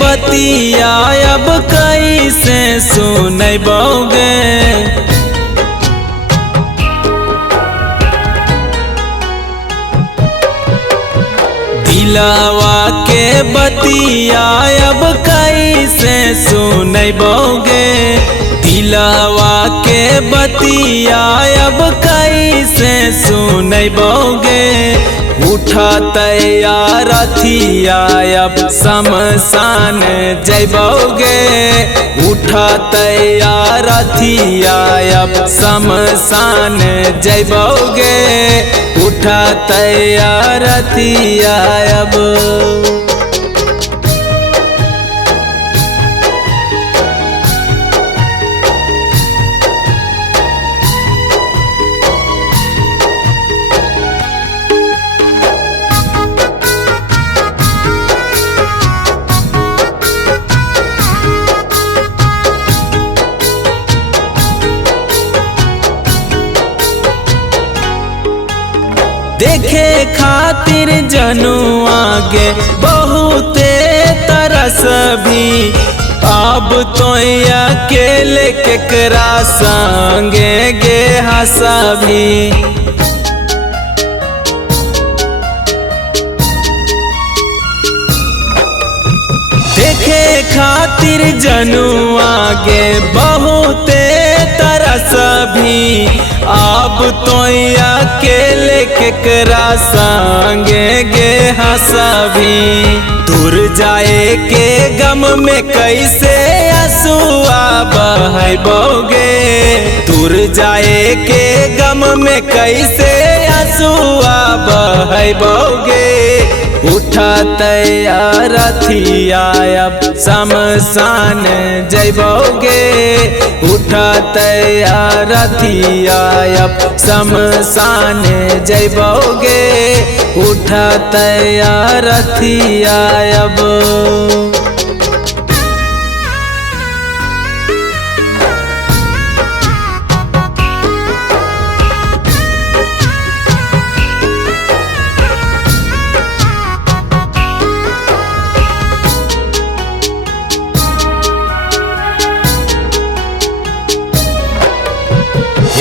बतिया अब कैसे सुनबोगे। दिलवा के बतिया अब कैसे सुनबोगे। दिलवा के बतिया अब कैसे सुनबोगे। उठा तैयार रथिया अब शमशान जैबोगे। उठा तैयार रथिया अब शमशान जैबोगे। उठा तैयार रथिया अब। देखे खातिर जनुआ गे बहुते तरस भी। अब तो अकेले केकरा संगे गे हंसा भी। देखे खातिर जनुआ गे बहुते तरस भी। अब तो अकेले केकरा संगे गे हंसा भी। दूर जाए के गम में कैसे आंसुआ बहबोगे। दूर जाए के गम में कैसे आंसुआ बहबोगे। उठा तैयार रथिया अब शमशान जैबोगे। उठा तैयार रथिया अब शमशान जैबोगे। उठा तैयार रथिया अब।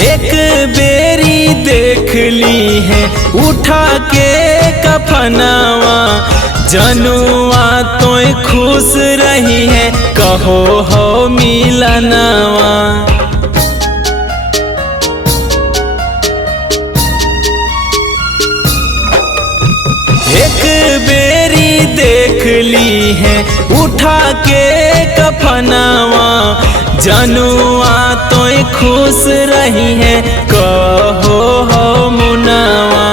एक बेरी देख ली है उठा के कफनवा। जनुआ तो खुश रही है कहो हो मिलनवा। एक बेरी देख ली है उठा के कफनवा। जनुआ तो खुश रही है कहो हो मुनवा।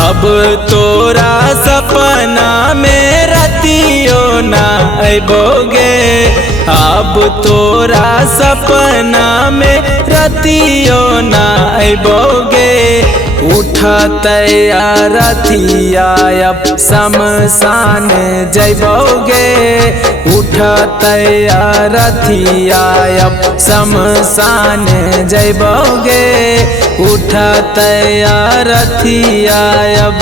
अब तोरा सपना में रतियो ना अबोगे। अब तोरा सपना में रतियो ना अबोगे। उठा तैयार रथिया अब शमशान जैबोगे। उठा तैयार रथिया अब शमशान जैबोगे। उठा तैयार रथिया अब।